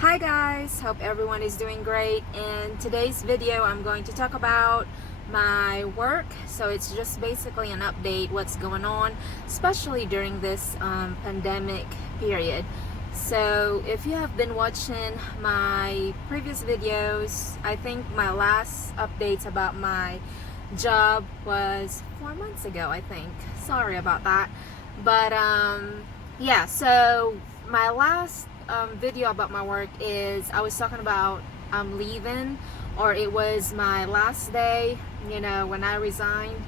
Hi guys, hope everyone is doing great. In today's video I'm going to talk about my work. So it's just basically an update what's going on, especially during this pandemic period. So if you have been watching my previous videos, I think my last updates about my job was 4 months ago, I think. Sorry about that. But yeah, so my last video about my work is I was talking about I'm leaving, or it was my last day, when I resigned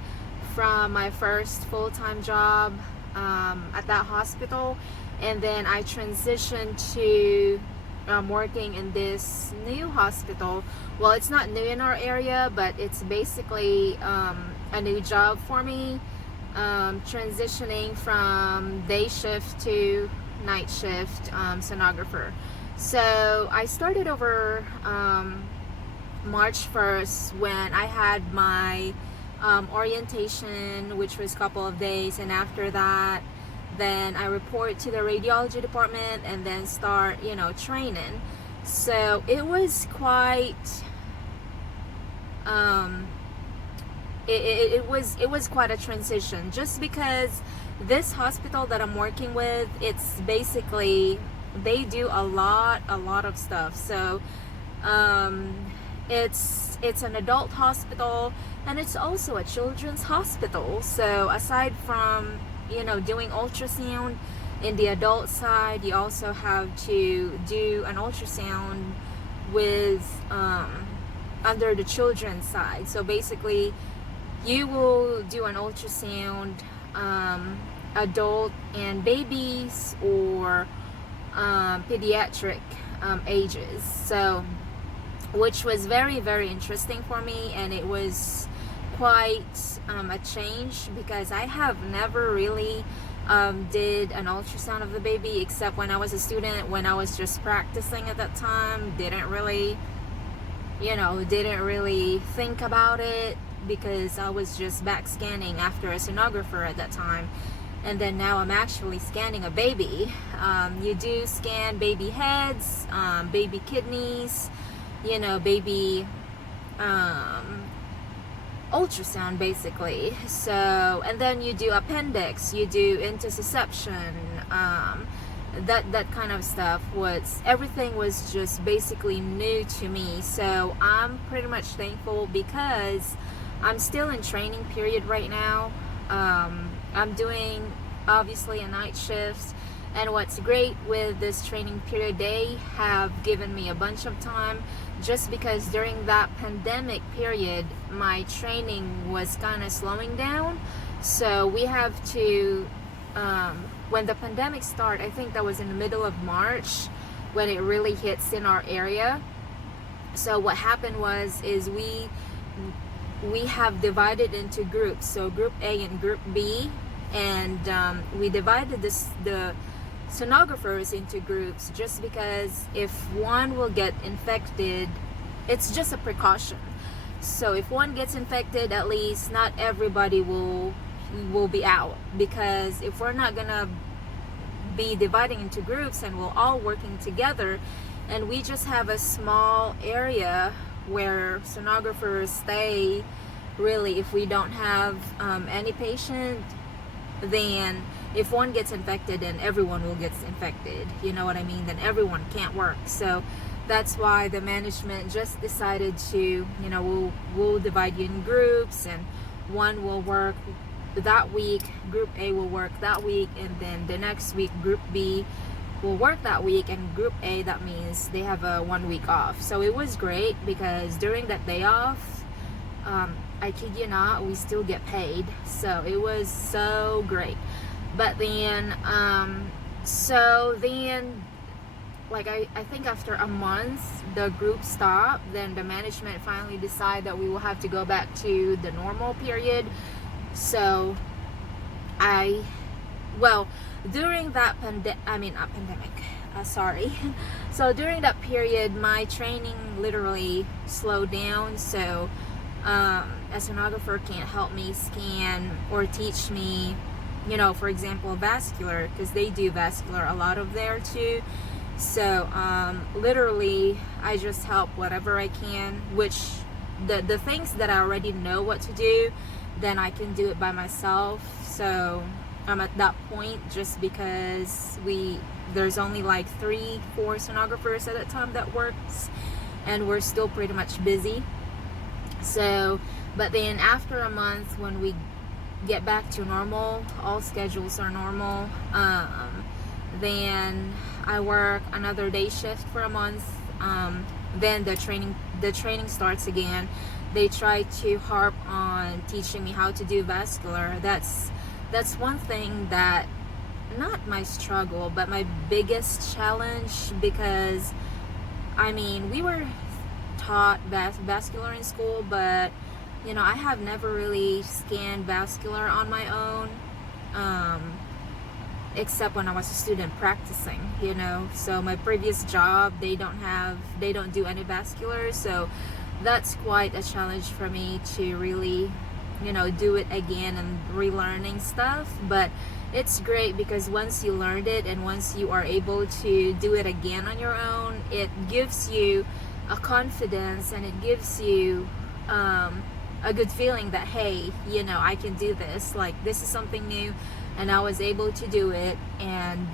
from my first full-time job at that hospital, and then I transitioned to working in this new hospital. Well, it's not new in our area, but it's basically a new job for me, transitioning from day shift to night shift sonographer. So I started over March 1st when I had my orientation, which was a couple of days, and after that then I report to the radiology department and then start training. So it was quite it was quite a transition, just because this hospital that I'm working with, it's basically, they do a lot of stuff. So it's an adult hospital, and it's also a children's hospital. So aside from doing ultrasound in the adult side, you also have to do an ultrasound with under the children's side. So basically you will do an ultrasound adult and babies, or pediatric ages. So which was very interesting for me, and it was quite a change, because I have never really did an ultrasound of the baby, except when I was a student, when I was just practicing at that time. Didn't really think about it, because I was just back scanning after a sonographer at that time. And then now I'm actually scanning a baby. You do scan baby heads, baby kidneys, baby ultrasound basically. So, and then you do appendix, you do intussusception, that kind of stuff. Everything was just basically new to me. So I'm pretty much thankful, because I'm still in training period right now. I'm doing obviously a night shift, and what's great with this training period, they have given me a bunch of time, just because during that pandemic period my training was kind of slowing down. So we have to when the pandemic started, I think that was in the middle of March when it really hits in our area. So what happened is we have divided into groups, so group A and group B, and we divided the sonographers into groups, just because if one will get infected, it's just a precaution. So if one gets infected, at least not everybody will be out, because if we're not gonna be dividing into groups and we're all working together, and we just have a small area where sonographers stay, really, if we don't have any patient, then if one gets infected, then everyone will get infected, you know what I mean, then everyone can't work. So that's why the management just decided to, we'll divide you in groups, and one will work that week, group A will work that week, and then the next week group B will work that week, and group A, that means they have a 1 week off. So it was great, because during that day off, I kid you not, we still get paid. So it was so great. But then like I think after a month the group stopped. Then the management finally decided that we will have to go back to the normal period. So during that so during that period, my training literally slowed down. So a sonographer can't help me scan or teach me, for example, vascular, because they do vascular a lot of there too. So literally I just help whatever I can, which the things that I already know what to do, then I can do it by myself. So I'm at that point just because there's only like 3-4 sonographers at a time that works, and we're still pretty much busy. So but then after a month, when we get back to normal, all schedules are normal, then I work another day shift for a month. Then the training starts again. They try to harp on teaching me how to do vascular. That's one thing that, not my struggle, but my biggest challenge, because I mean, we were taught vascular in school, but I have never really scanned vascular on my own, except when I was a student practicing, so my previous job, they don't do any vascular. So that's quite a challenge for me to really do it again and relearning stuff. But it's great because once you learned it and once you are able to do it again on your own, it gives you a confidence, and it gives you a good feeling that, hey, I can do this. Like, this is something new, and I was able to do it. And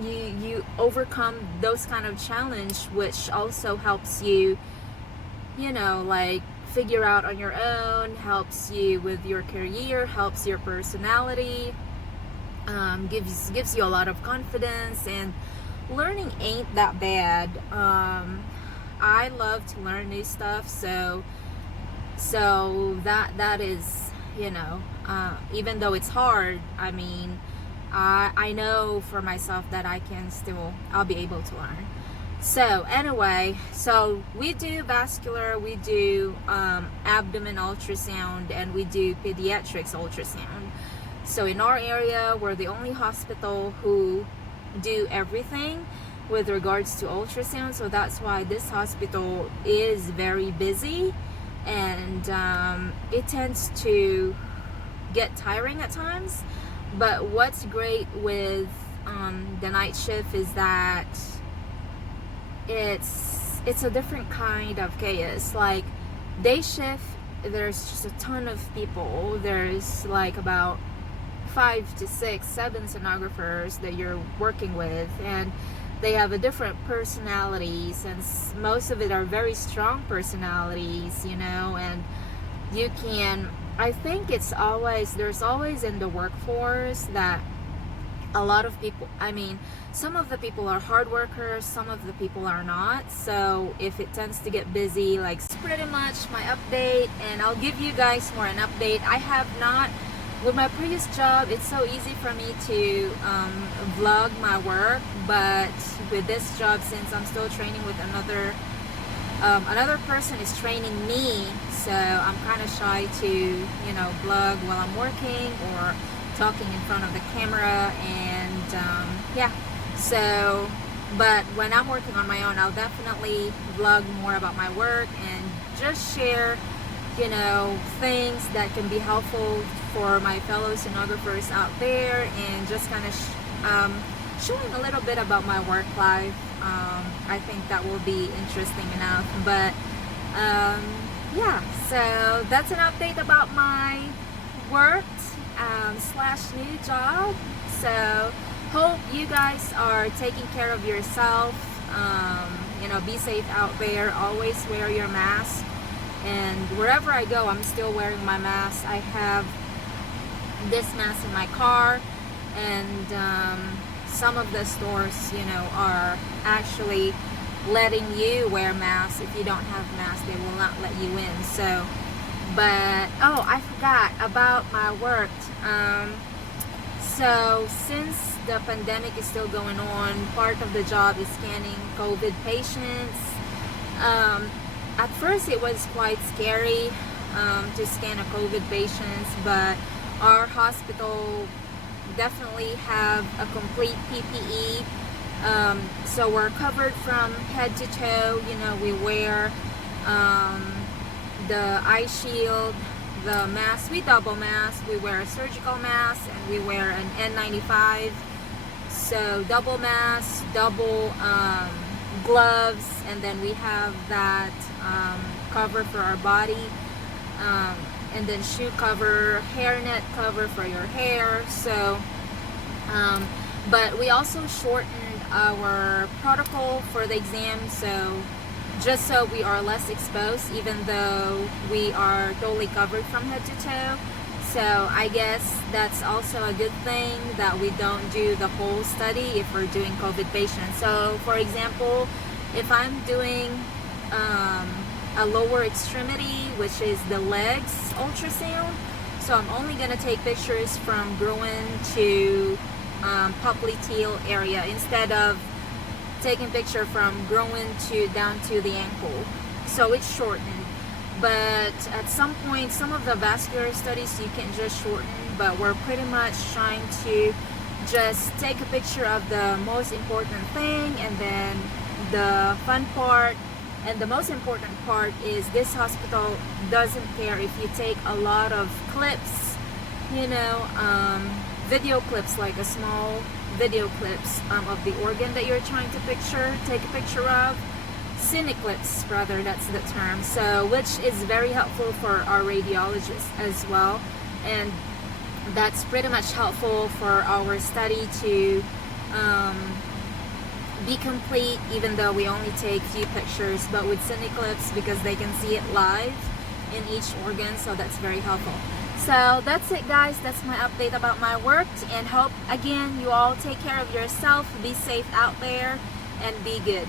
you overcome those kind of challenge, which also helps you, like, figure out on your own, helps you with your career, helps your personality, gives you a lot of confidence. And learning ain't that bad. I love to learn new stuff, so that is, even though it's hard, I mean, I know for myself that I'll be able to learn. So anyway, so we do vascular, we do abdomen ultrasound, and we do pediatrics ultrasound. So in our area, we're the only hospital who do everything with regards to ultrasound. So that's why this hospital is very busy, and it tends to get tiring at times. But what's great with the night shift is that it's a different kind of chaos. Like, day shift, there's just a ton of people. There's like about 5 to 6, 7 sonographers that you're working with, and they have a different personalities, and most of it are very strong personalities, and I think there's always in the workforce that a lot of people, I mean, some of the people are hard workers, some of the people are not. So if it tends to get busy, like, pretty much my update, and I'll give you guys more an update. I have not, with my previous job, it's so easy for me to vlog my work, but with this job, since I'm still training with another person is training me, so I'm kind of shy to vlog while I'm working or talking in front of the camera. And yeah, so but when I'm working on my own, I'll definitely vlog more about my work and just share things that can be helpful for my fellow sonographers out there, and just kind of showing a little bit about my work life. I think that will be interesting enough. But yeah, so that's an update about my work / new job. So hope you guys are taking care of yourself. Be safe out there. Always wear your mask. And wherever I go, I'm still wearing my mask. I have this mask in my car, and some of the stores, are actually letting you wear masks. If you don't have masks, they will not let you in. So, but I forgot about my work. So since the pandemic is still going on, part of the job is scanning COVID patients. At first it was quite scary to scan a COVID patients, but our hospital definitely have a complete PPE. So we're covered from head to toe. We wear the eye shield, the mask, we double mask, we wear a surgical mask, and we wear an N95. So double mask, double gloves, and then we have that cover for our body, and then shoe cover, hairnet cover for your hair. So but we also shortened our protocol for the exam, so just so we are less exposed, even though we are totally covered from head to toe. So I guess that's also a good thing that we don't do the whole study if we're doing COVID patients. So for example, if I'm doing a lower extremity, which is the legs ultrasound, so I'm only going to take pictures from groin to popliteal area instead of taking picture from groin to down to the ankle. So it's shortened, but at some point some of the vascular studies you can just shorten, but we're pretty much trying to just take a picture of the most important thing, and then the fun part and the most important part is this hospital doesn't care if you take a lot of clips, you know, video clips, like a small video clips of the organ that you're trying to take a picture of. Cine clips, rather, that's the term. So which is very helpful for our radiologists as well, and that's pretty much helpful for our study to be complete, even though we only take few pictures, but with cine clips, because they can see it live in each organ, so that's very helpful. So that's it, guys. That's my update about my work, and hope again you all take care of yourself, be safe out there, and be good.